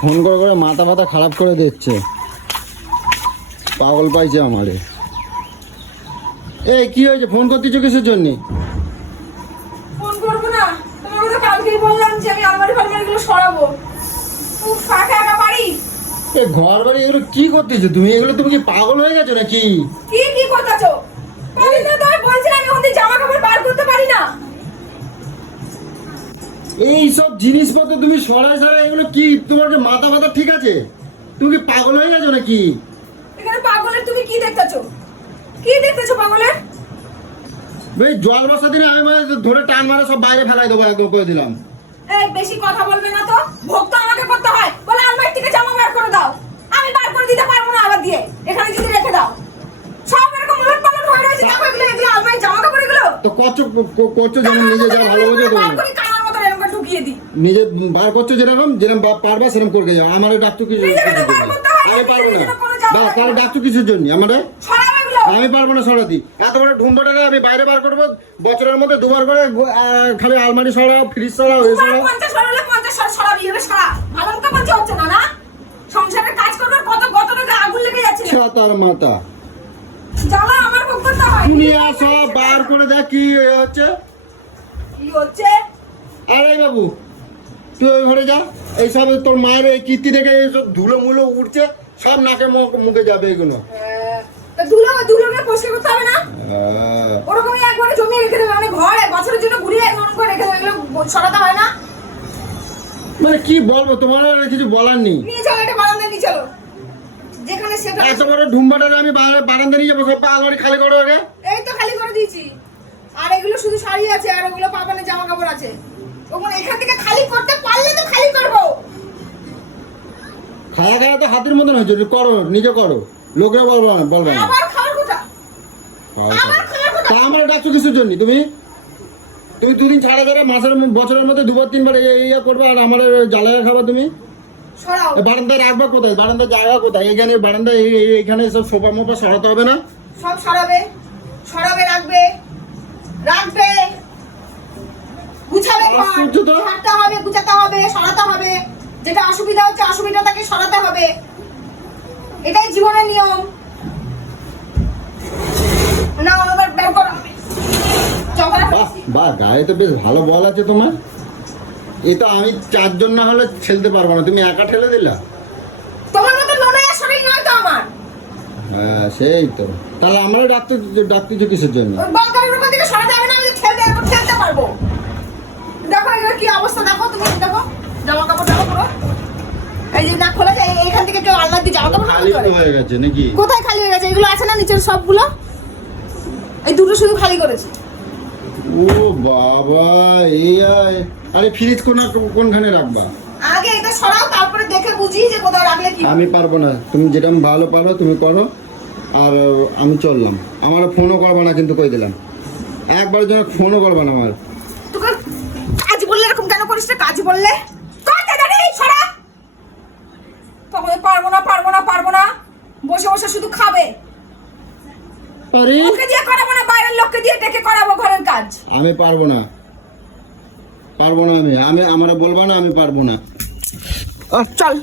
Phone করে করে মাথা ফাতা খারাপ করে দিচ্ছে, পাগল পাইছে আমারে। এই কি হয়েছে, ফোন করতেছো কিসের জন্য? ফোন করবো না, তোমাকে তো কালকেই বললাম যে আমি আলমারি ফালমারিগুলো সরাবো। উফ, ফাঁকা একা বাড়ি। এই ঘর বাড়ি এগুলো কি করতেছো তুমি? এগুলো তুমি কি পাগল হয়ে গেছো নাকি? কি করতেছো? কদিন ধরে তোমায় বলছিলাম আমি ওদের জামা কাপড় বার করতে পারি না। এই সব জিনিসপত্র তুমি সরাই এগুলো কি তোমার কি মাথা ফাতা ঠিক আছে? তুমি কি পাগল হয়ে গেছো নাকি? এখানে পাগলের তুমি কি দেখতেছো? কি দেখতেছো পাগলের? ভাই জল বসা দিনে আমি ধরে টান মারা সব বাইরে ফেলাই দেবো, একদম করে দিলাম। এই বেশি কথা বলবে না তো, ভোগ তো আমাকে করতে হয়। বলে আলমারি থেকে জামা বার করে দাও, আমি বার করে দিতে পারবো না আবার দিয়ে, এখানে যদি রেখে দাও। সব এরকম উলট পালট হয়ে রয়েছে, দেখো এগুলো আলমারি জামা কাপড় এগুলো। তো করছো যেমন নিজে যা ভালো বোঝো তুমি। বার করে কানার মতো এরকম ঢুকিয়ে দিই। নিজে বার করছো যেরকম পারবা সেরকম করে যাও। আমারে ডাকছো কিছু আরে পারবো না বা তাহলে ডাকছো কিছুর জন্য আমারে? আমি পারবো না সরাতে। এত বড় ঢুম্বাটাকে আমি বাইরে বার করবো বছরের মধ্যে দুবার করে, খালি আলমারি সরাও, ফ্রিজ সরাও, এই সরাও। 50 সরালে 50 সরাবি, এবার সরা। ভালো মতো কাজ হচ্ছে না, না সংসারের কাজ করবার কত টাকা আগুন লেগে যাচ্ছে। ছাতার মাথা জ্বালা আমার ভোগ করতে হয়। দুনিয়া সব বার করে দেখ কি হচ্ছে। কি হচ্ছে? আরে বাবু তুই ওই ঘরে যা, এই সব তোর মায়ের এই কীর্তি দেখে এইসব ধুলো মুলো উঠছে, সব নাকে মুখে যাবে এগুলো। তা ধুলোকে পরিষ্কার করতে হবে না? ওরকমই একবারে জমিয়ে রেখে দেবে, মানে ঘরে বছরের জন্য ঘুরিয়ে নরম করে রেখে দেবে, এগুলো সরাতে হয় না? মানে কি বলবো, তোমার আর কিছু বলার নেই। নিয়ে চলো, এটা বারান্দায় নিয়ে চলো, যেখানে সেটা। এত বড় ঢুম্বাটারে আমি বারান্দা নিয়ে যাবো, সব আলমারি খালি করো আগে। এই তো খালি করে দিয়েছি, আর এগুলো শুধু শাড়ি আছে, আর ওগুলো পাপানের জামা কাপড় আছে। ওগুলো এখান থেকে খালি করতে পারলে তো খালি করবো। খায়া তো হাতের মতন হয়েছে, করো নিজে করো, লোকেরা বলবে না। আবার খাওয়ার কথা, তা আমার ডাকছো কিছুর জন্য? তুমি দুদিন ছাড়া বছরের মধ্যে দুবার তিনবার ইয়ে করবে, আর আমার জ্বালায় খাবা তুমি। সরাও। বারান্দায় রাখবা কোথায়? বারান্দার জায়গা কোথায়? এখানে বারান্দায় এইখানে সব সোফা মোফা সরাতে হবে না? সব সরাবে, রাখবে, গুছাবে, ছাড়তে হবে, গুছাতে হবে, সরাতে হবে। যেটা অসুবিধা হচ্ছে অসুবিধাটাকে সরাতে হবে, এটাই জীবনের নিয়ম। না আমার বের করো। বাহ, গায়ে তো বেশ ভালো বল আছে তোমার। এ তো আমি চারজন না হলে ঠেলতে পারবো না, তুমি একা ঠেলে দিলা। তোমার মতো নোনায়া শরীর নয় তো আমার। হ্যাঁ সেই তো, তাহলে আমরা ডাকতেছি কিসের জন্য? ওই বালকারের উপর থেকে সরাতে হবে না, আমি ঠেলতে পারবো। দেখো এগুলো কি অবস্থা, দেখো তুমি, দেখো জামা কাপড় দেখো পুরো, এই যে না খোলা যায়, এইখান থেকে কেউ আলমারি দিয়ে জামা কাপড় খালি হয়ে গেছে নাকি? কোথায় খালি হয়ে গেছে? এগুলো আছে না নিচের সবগুলো, এই দুটো শুধু খালি করেছে। ও বাবা, আরে ফ্রিজ কোনখানে রাখবা? আগে এটা সরাও, তারপরে দেখে বুঝি যে কোথায় রাখলে কি। আমি পারবো না, তুমি যেটা ভালো পারো তুমি করো, আর আমি চললাম। আমার ফোনও করবা না কিন্তু, কই দিলাম, একবারের জন্য ফোনও করবা না আমার। তোকে কাজ বললে এরকম কেন করিস না? কাজ বললে সরা। তখন পারবো না, বসে বসে শুধু খাবে। আরে ওকে দিয়ে করাবো না, বাইরের লোককে দিয়ে ডেকে করাবো ঘরের কাজ। আমি পারবো না, আমি আমার বলবা না, আমি পারবো না। চল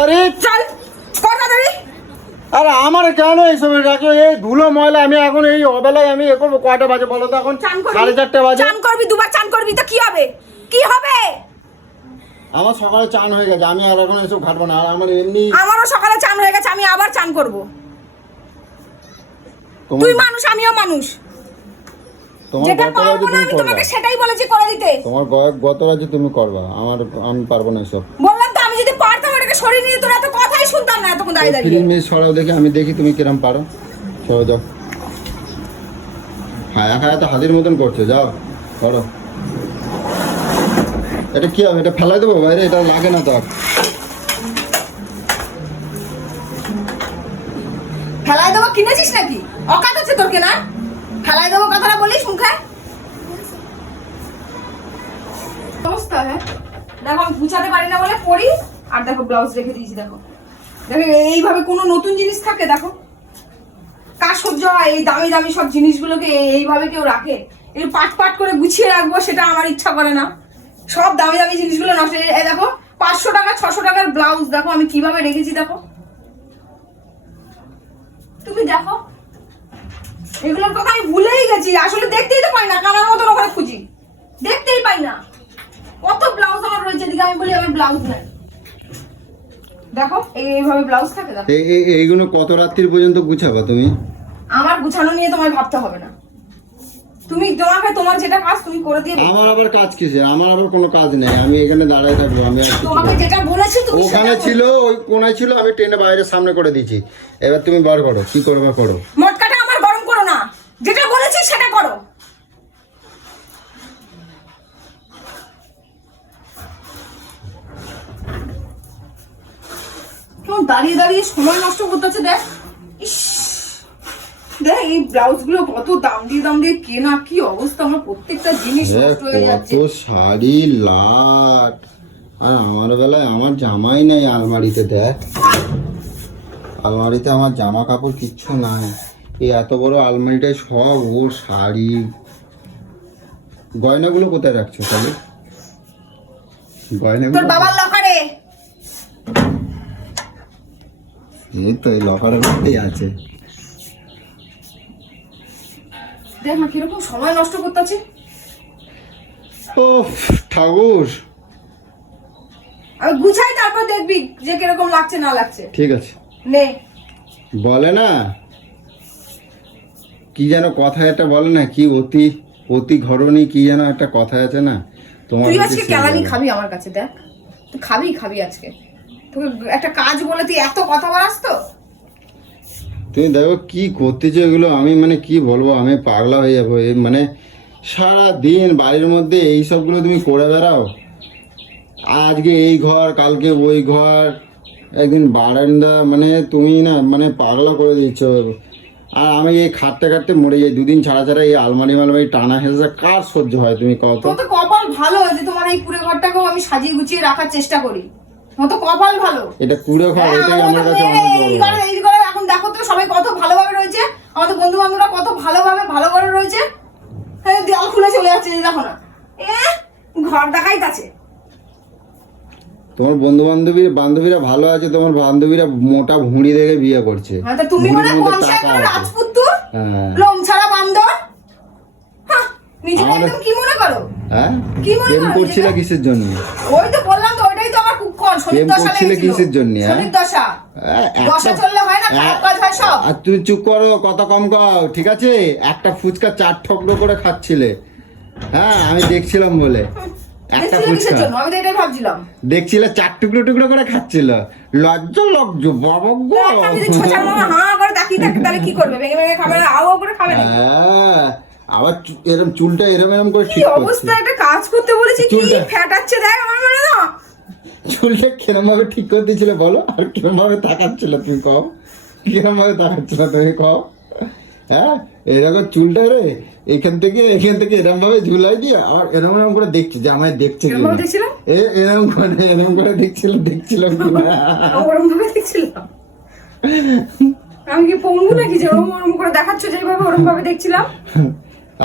আরে চল তাড়াতাড়ি। আরে আমার কেন এই সময় রাখো? এই ধুলো ময়লা, আমি এখন এই অবেলায় আমি এ করবো? কয়টা বাজে বলো তো? এখন 4:30 বাজে। চান করবি, দুবার চান করবি তো কি হবে? আমার সকালে চান হয়ে গেছে, আমি আর এখন এসব ঘাটবো না। আর আমার এমনি আমারও সকালে চান হয়ে গেছে, আমি আবার চান করবো। তুই মানুষ, আমিও মানুষ। যেটা পারবো না আমি তোমাকে সেটাই বলেছি করে দিতে। তোমার গত রাজ্যে তুমি করবা, আমি পারবো না এসব। বললাম তো, আমি যদি পারতাম এটাকে সরিয়ে নিয়ে তোরা এত কথাই শুনতাম না এতক্ষণ দাঁড়িয়ে দাঁড়িয়ে। ফ্রিজ সরাও দেখি, আমি দেখি তুমি কিরম পারো। সরো যাও, খায়া তো হাতির মতন করছো, যাও করো। এটা কি হবে? এটা ফেলাই দেবো বাইরে, এটা লাগে না তো আর। ফেলাই দেবো কিনেছিস নাকি? অকাত হচ্ছে তোর কেনা? ফেলাই দেবো কথাটা বলিস মুখে? অবস্থা হ্যাঁ দেখো, আমি গুছাতে পারি না বলে পড়ি, আর দেখো ব্লাউজ রেখে দিয়েছি। দেখো এইভাবে কোনো নতুন জিনিস থাকে? দেখো কার সহ্য হয় এই দামি দামি সব জিনিসগুলোকে এইভাবে কেউ রাখে? এই পাট করে গুছিয়ে রাখবো, সেটা আমার ইচ্ছা করে না। সব দামি দামি জিনিসগুলো নষ্ট। এই দেখো 500 টাকা 600 টাকার ব্লাউজ দেখো আমি কিভাবে রেখেছি দেখো, তুমি দেখো এগুলোর কথা আমি ভুলেই গেছি। আসলে দেখতেই তো পাই না, কানার মতন ওখানে খুঁজি, দেখতেই পাই না কত ব্লাউজ আমার রয়েছে। দিকে আমি বলি আমার ব্লাউজ নেই, দেখো এইভাবে ব্লাউজ থাকে। দেখো এইগুলো কত রাত্রি পর্যন্ত গুছাবা তুমি? আমার গুছানো নিয়ে তোমায় ভাবতে হবে না, তুমি তোমাকে তোমার যেটা কাজ তুমি করে দিয়ে। আমার আবার কাজ কিসে? আমার আবার কোনো কাজ নেই, আমি এখানে দাঁড়ায় থাকবো। আমি তোমাকে যেটা বলেছি তুমি ওখানে ছিল, ওই কোনায় ছিল, আমি ট্রেনে বাইরে সামনে করে দিয়েছি। এবার তুমি বার করো, কি করবে করো। মটকাটা আমার গরম করো না, যেটা বলেছি সেটা করো। কেমন দাঁড়িয়ে দাঁড়িয়ে সময় নষ্ট করতেছে দেখ। ইস দেখ এই ব্লাউজ গুলো কত দাম দিয়ে কেনা, কি অবস্থা, আমার প্রত্যেকটা জিনিস নষ্ট হয়ে যাচ্ছে। কত শাড়ি লাট, আর আমার বেলায় আমার জামাই নেই আলমারিতে। দেখ আলমারিতে আমার জামা কাপড় কিচ্ছু নাই, এই এত বড় আলমারিটায় সব ওর শাড়ি। গয়নাগুলো কোথায় রাখছো তাহলে? তোর গয়নাগুলো বাবার লকারে। এই তো এই লকারের মধ্যেই আছে। দেখ না কিরকম সময় নষ্ট করতেছে। ও ঠাকুর, আমি গুছাই তারপর দেখবি যে কিরকম লাগছে না লাগছে। ঠিক আছে। নে বলে না কি যেন কথা, একটা বলে না কি অতি অতি ঘরণী, কি যেন একটা কথা আছে না তোমার? তুই আজকে কেলানি খাবি আমার কাছে, দেখ তুই খাবি আজকে। তোকে একটা কাজ বলে তুই এত কথা বলাস তো? তুমি দেখো কি করতেছো এগুলো, আমি মানে কি বলবো, আমি পাগলা হয়ে যাবো। এই মানে সারা দিন বাড়ির মধ্যে এই সবগুলো তুমি করে বেড়াও। আজকে এই ঘর, কালকে ওই ঘর, একদিন বারান্দা, মানে তুমি না মানে পাগলা করে দিচ্ছ। আর আমি এই খাটতে খাটতে মরে যাই, দুদিন ছাড়া ছাড়া এই আলমারি মালমারি টানা হেসে কার সহ্য হয় তুমি কত? তোর তো কপাল ভালো যে তোমার এই কুড়ে ঘরটাকেও আমি সাজিয়ে গুছিয়ে রাখার চেষ্টা করি। তোর তো কপাল ভালো। এটা কুড়ে ঘর, হ্যাঁ, এটাই আমার কাছে অনেক বড়। এই ঘরে এখন দেখো তো সবাই কত ভালোভাবে রয়েছে, আমাদের বন্ধু বান্ধবরা কত ভালোভাবে ভালো করে রয়েছে। হ্যাঁ দেওয়াল খুলে চলে যাচ্ছে, দেখো না ঘর দেখাই আছে। তোমার বন্ধু বান্ধবীরা ভালো আছে, তোমার বান্ধবীরা মোটা ভুঁড়ি দেখে বিয়ে করছে। হ্যাঁ তা তুমি মানে ভুঁড়ির মধ্যে কনসাই টাকা করে আছে। রাজপুত্তুর, হ্যাঁ। লোম ছাড়া বান্দর। হ্যাঁ, নিজেকে একদম কি মনে করো? হ্যাঁ, কি মনে প্রেম করো করছিলে নিজেকে? কিসের জন্য? ওই তো বললাম তো, ওইটাই তো আমার কুক্ষণ শনির প্রেম দশা করছিলে লেগেছিল। কিসের জন্য, হ্যাঁ? শনির দশা। একটা- দশা চললে হয় না, খারাপ কাজ হয় সব। আর তুমি চুপ করো, কথা কম কও, ঠিক আছে? একটা ফুচকা 4 ঠকরো করে খাচ্ছিলে, হ্যাঁ আমি দেখছিলাম বলে। একটা দেখছিলে কিসের ফুচকা জন্য? আমি তো এটাই ভাবছিলাম। দেখছিলে 4 টুকরো টুকরো করে খাচ্ছিল। লজ্জা বাবা গো। আমি যদি ছোচার মামা হাঁ করে তাকিয়ে থাকে তাহলে কি করবে? ভেঙে ভেঙে খাবে না, আও করে খাবে না। হ্যাঁ, আবার এরম চুলটা এরম করে কি ঠিক করছে। অবস্থা, একটা কাজ করতে বলেছি কি চুলটা- ফ্যাটাচ্ছে দেখ আমার মনে না। চুলটা কিরম ভাবে ঠিক করে দিয়েছিলে বলো, আর কিরম ভাবে তাকাচ্ছিল তুমি কও, কিরম ভাবে তাকাচ্ছিল তুমি কও? হ্যাঁ, এরকম চুলটা রে এখান থেকে এরম ভাবে ঝুলাই দিয়ে আর এরম করে দেখছি যে আমায় দেখছে এরকম ভাবে দেখছিলাম? এরম করে দেখছিলাম ওরম ভাবে দেখছিলাম। আমি কি পঙ্গু নাকি যে ওরম করে দেখাচ্ছ যেভাবে ওরম ভাবে দেখছিলাম?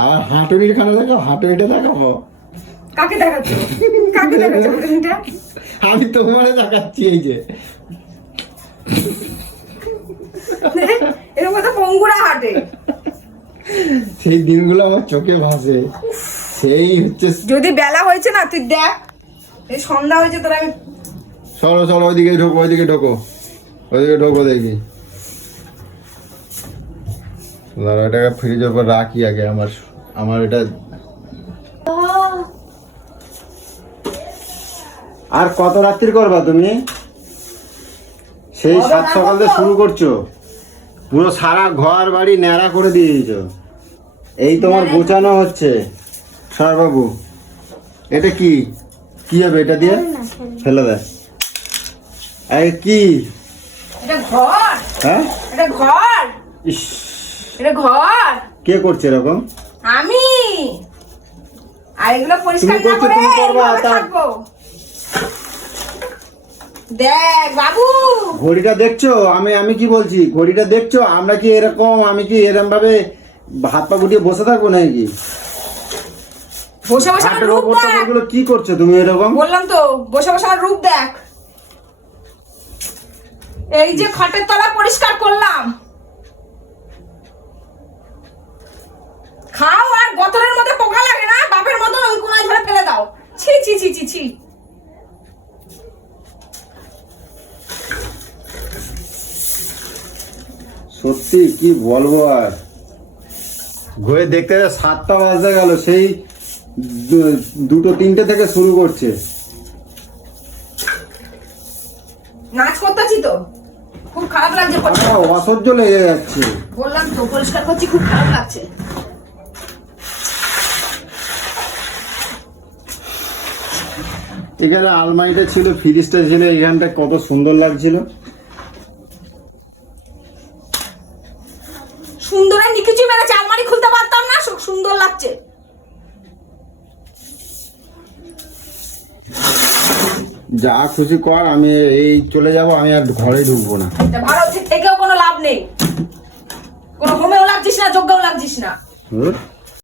আর হাঁটুরির খানা দেখাও, হাঁটুরিটা দেখাবো। কাকে দেখাচ্ছ? কাকে দেখাচ্ছ এটা? আমি তোমারে দেখাচ্ছি, এই যে এরকম কথা পঙ্গুরা হাঁটে। সেই দিনগুলো আমার চোখে ভাসে। সেই হচ্ছে, যদি বেলা হয়েছে না তুই দেখ, এই সন্ধ্যা হয়েছে তোর আমি। চলো ওইদিকে ঢোকো দেখি। এটাকে ফ্রিজের উপর রাখি আগে, আমার এটা। আর কত রাত্রি করবা তুমি? সেই 7 সকাল থেকে শুরু করছো, পুরো সারা ঘর বাড়ি ন্যাড়া করে দিয়ে দিয়েছো। এই তোমার গোছানো হচ্ছে। সর বাবু, এটা কি হবে? এটা দিয়ে ফেলে দেয়। কি এটা ঘর, হ্যাঁ? এটা ঘর, ইস, এটা ঘর। কে করছে এরকম? আমি। আর এগুলো পরিষ্কার তুমি না করছো, করে তুমি করবা, এইভাবে তা- থাকবো। দেখ বাবু, ঘড়িটা দেখছো? আমি কি বলছি, ঘড়িটা দেখছো? আমরা কি এরকম, আমি কি এরকম ভাবে হাত পা গুটিয়ে বসে থাকবো নাকি? বসে বসে আমার রূপ দেখ। এগুলো কি করছো তুমি এরকম? বললাম তো বসে বসে আমার রূপ দেখ। এই যে খাটের তলা পরিষ্কার করলাম, খাও আর গতরের মধ্যে পোকা লাগে না, বাপের মতো ওই কোনায় ধরে ফেলে দাও। ছি ছি ছি ছি ছি। সত্যি কি বলবো আর, ঘুরে দেখতে 7টা বাজতে গেল, সেই 2-3টে থেকে শুরু করছে। নাচ করতেছি তো, খুব খারাপ লাগছে। অসহ্য লেগে যাচ্ছে। বললাম তো পরিষ্কার করছি, খুব খারাপ লাগছে। এখানে আলমারিটা ছিল, ফ্রিজটা ছিল, এখানটা কত সুন্দর লাগছিল। সুন্দর আর কিছু মেরেছে, আলমারি খুলতে পারতাম না, সুন্দর লাগছে। যা খুশি কর, আমি এই চলে যাব, আমি আর ঘরে ঢুকবো না। ভারত থেকেও কোনো লাভ নেই, কোনো হোমেও লাগছিস না, যজ্ঞও লাগছিস না।